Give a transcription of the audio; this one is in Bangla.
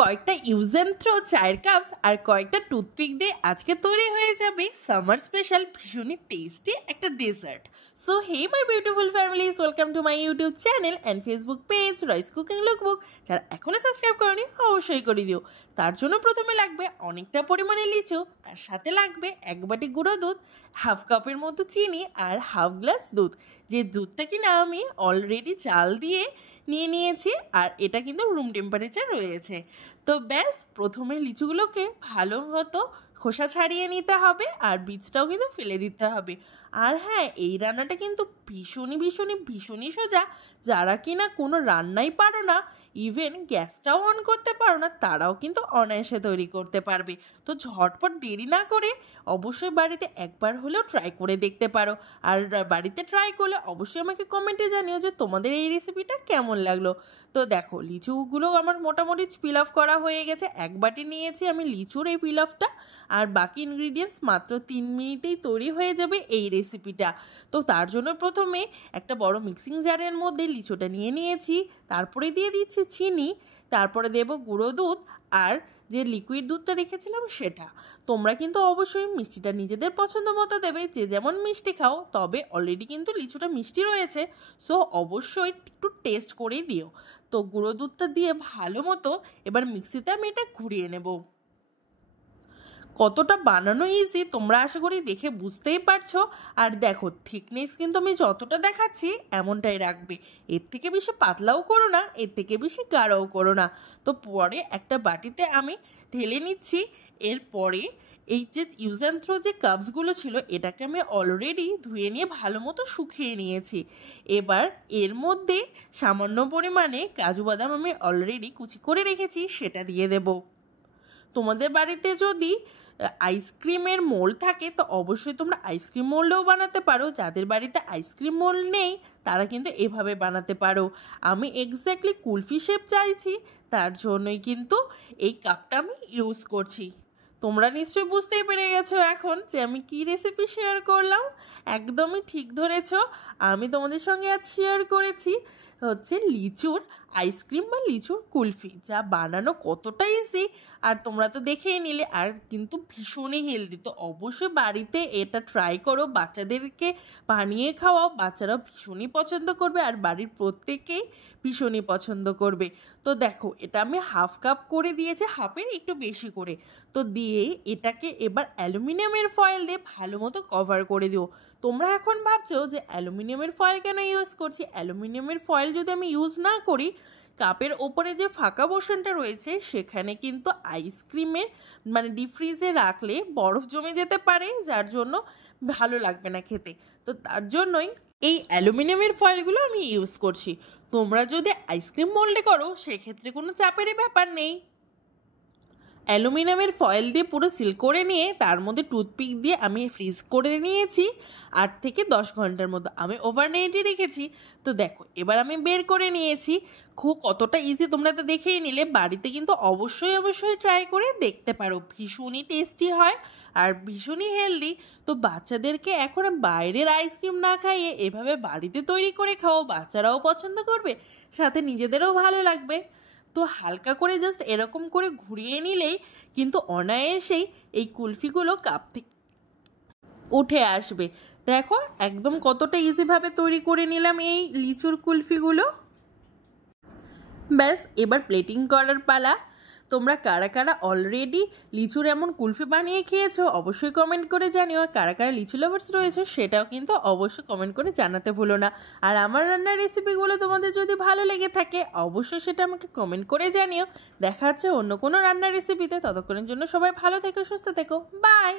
কয়েকটা ইউজ অ্যান্ড থ্রো চায়ের কাপস আর কয়েকটা টুথপিক দিয়ে আজকে তৈরি হয়ে যাবে সামার স্পেশাল ভীষণই টেস্টি একটা dessert. So hey my beautiful families, welcome to my YouTube channel and Facebook page rice cooking lookbook. যারা এখনও সাবস্ক্রাইব করেনি অবশ্যই করে দিও। তার জন্য প্রথমে লাগবে অনেকটা পরিমাণে লিচু, তার সাথে লাগবে এক বাটি গুঁড়ো দুধ, হাফ কাপের মতো চিনি আর হাফ গ্লাস দুধ। যে দুধটা কিনা আমি অলরেডি চাল দিয়ে নিয়েছি আর এটা কিন্তু রুম টেম্পারেচার রয়েছে। তো ব্যাস প্রথমে লিচুগুলোকে ভালো মতো খোসা ছাড়িয়ে নিতে হবে আর বীজটাও কিন্তু ফেলে দিতে হবে। আর হ্যাঁ, এই রান্নাটা কিন্তু ভীষণই সোজা। যারা কিনা কোনো রান্নাই পারো না, ইভেন গ্যাসটাও অন করতে পারো না, তারাও কিন্তু অনায়াসে তৈরি করতে পারবে। তো ঝটপট দেরি না করে অবশ্যই বাড়িতে একবার হলেও ট্রাই করে দেখতে পারো। আর বাড়িতে ট্রাই করলে অবশ্যই আমাকে কমেন্টে জানিও যে তোমাদের এই রেসিপিটা কেমন লাগলো। তো দেখো, লিচুগুলো আমার মোটামুটি পিল অফ করা হয়ে গেছে। এক বাটি নিয়েছি আমি লিচুর এই পিল অফটা, আর বাকি ইনগ্রিডিয়েন্টস মাত্র 3 মিনিটেই তৈরি হয়ে যাবে এই রেসিপিটা। তো তার জন্য প্রথমে একটা বড় মিক্সিং জারের মধ্যে লিচুটা নিয়ে নিয়েছি, তারপরে দিয়ে দিচ্ছি চিনি, তারপরে দেব গুঁড়ো দুধ আর যে লিকুইড দুধটা রেখেছিলাম সেটা। তোমরা কিন্তু অবশ্যই মিষ্টিটা নিজেদের পছন্দ মতো দেবে, যে যেমন মিষ্টি খাও। তবে অলরেডি কিন্তু লিচুটা মিষ্টি রয়েছে, সো অবশ্যই একটু টেস্ট করেই দিও। তো গুঁড়ো দুধটা দিয়ে ভালো মতো এবার মিক্সিতে আমি এটা ঘুরিয়ে নেব। কতটা বানানো ইজি তোমরা আশা করি দেখে বুঝতেই পারছো। আর দেখো, থিকনেস কিন্তু আমি যতটা দেখাচ্ছি এমনটাই রাখবে। এর থেকে বেশি পাতলাও করো না, এর থেকে বেশি গাঢ়ও করো না। তো পরে একটা বাটিতে আমি ঢেলে নিচ্ছি। এরপরে এই যে ইউজ অ্যান্ড থ্রো যে কাপসগুলো ছিল, এটাকে আমি অলরেডি ধুয়ে নিয়ে ভালো মতো শুকিয়ে নিয়েছি। এবার এর মধ্যে সামান্য পরিমাণে কাজু বাদাম আমি অলরেডি কুচি করে রেখেছি, সেটা দিয়ে দেব। তোমাদের বাড়িতে যদি আইসক্রিমের মোল্ড থাকে তো অবশ্যই তোমরা আইসক্রিম মোল্ডেও বানাতে পারো। যাদের বাড়িতে আইসক্রিম মোল্ড নেই তারা কিন্তু এভাবে বানাতে পারো। আমি এক্স্যাক্টলি কুলফি শেপ চাইছি, তার জন্যই কিন্তু এই কাপটা আমি ইউজ করছি। তোমরা নিশ্চয়ই বুঝতেই পেরে গেছো এখন যে আমি কি রেসিপি শেয়ার করলাম। একদমই ঠিক ধরেছ, আমি তোমাদের সঙ্গে আজ শেয়ার করেছি হচ্ছে লিচুর আইসক্রিম বা লিচুর কুলফি, যা বানানো কতটা ইজি আর তোমরা তো দেখেই নিলে। আর কিন্তু ভীষণই হেলদি। তো অবশ্যই বাড়িতে এটা ট্রাই করো, বাচ্চাদেরকে বানিয়ে খাওয়াও, বাচ্চারাও ভীষণই পছন্দ করবে আর বাড়ির প্রত্যেকেই ভীষণই পছন্দ করবে। তো দেখো, এটা আমি হাফ কাপ করে দিয়েছি, হাফের একটু বেশি করে। তো দিয়ে এটাকে এবার অ্যালুমিনিয়ামের ফয়েল দিয়ে ভালো মতো কভার করে দিও। তোমরা এখন ভাবছো যে অ্যালুমিনিয়ামের ফয়েল কেন ইউজ করছি। অ্যালুমিনিয়ামের ফয়েল যদি আমি ইউজ না করি, কাপের ওপরে যে ফাঁকা পোর্শনটা রয়েছে সেখানে কিন্তু আইসক্রিমের মানে ডিপ ফ্রিজে রাখলে বরফ জমে যেতে পারে, যার জন্য ভালো লাগবে না খেতে। তো তার জন্যই এই অ্যালুমিনিয়ামের ফয়েলগুলো আমি ইউজ করছি। তোমরা যদি আইসক্রিম মোল্ডে করো সেক্ষেত্রে কোনো চাপেরই ব্যাপার নেই। অ্যালুমিনিয়ামের ফয়েল দিয়ে পুরো সিল করে নিয়ে তার মধ্যে টুথপিক দিয়ে আমি ফ্রিজ করে নিয়েছি 8 থেকে 10 ঘন্টার মতো। আমি ওভারনাইটে রেখেছি। তো দেখো, এবার আমি বের করে নিয়েছি। কতটা ইজি তোমরা তো দেখেই নিলে। বাড়িতে কিন্তু অবশ্যই ট্রাই করে দেখতে পারো। ভীষণই টেস্টি হয় আর ভীষণই হেলদি। তো বাচ্চাদেরকে এখন বাইরের আইসক্রিম না খাইয়ে এভাবে বাড়িতে তৈরি করে খাও, বাচ্চারাও পছন্দ করবে, সাথে নিজেদেরও ভালো লাগবে। তো হালকা করে জাস্ট এরকম করে ঘুরিয়ে নিলেই কিন্তু অনায়াসেই এই কুলফিগুলো কাপ থেকে উঠে আসবে। দেখো একদম কতটা ইজিভাবে তৈরি করে নিলাম এই লিচুর কুলফিগুলো। ব্যাস এবার প্লেটিং করার পালা। তোমরা কারা কারা অলরেডি লিচুর এমন কুলফি বানিয়ে খেয়েছো অবশ্যই কমেন্ট করে জানিও। আর কারা কারা লিচু লাভার্স রয়েছে সেটাও কিন্তু অবশ্যই কমেন্ট করে জানাতে ভুলো না। আর আমার রান্নার রেসিপিগুলো তোমাদের যদি ভালো লেগে থাকে অবশ্যই সেটা আমাকে কমেন্ট করে জানিও। দেখা হচ্ছে অন্য কোনো রান্নার রেসিপিতে। ততক্ষণের জন্য সবাই ভালো থেকো, সুস্থ থেকো, বাই।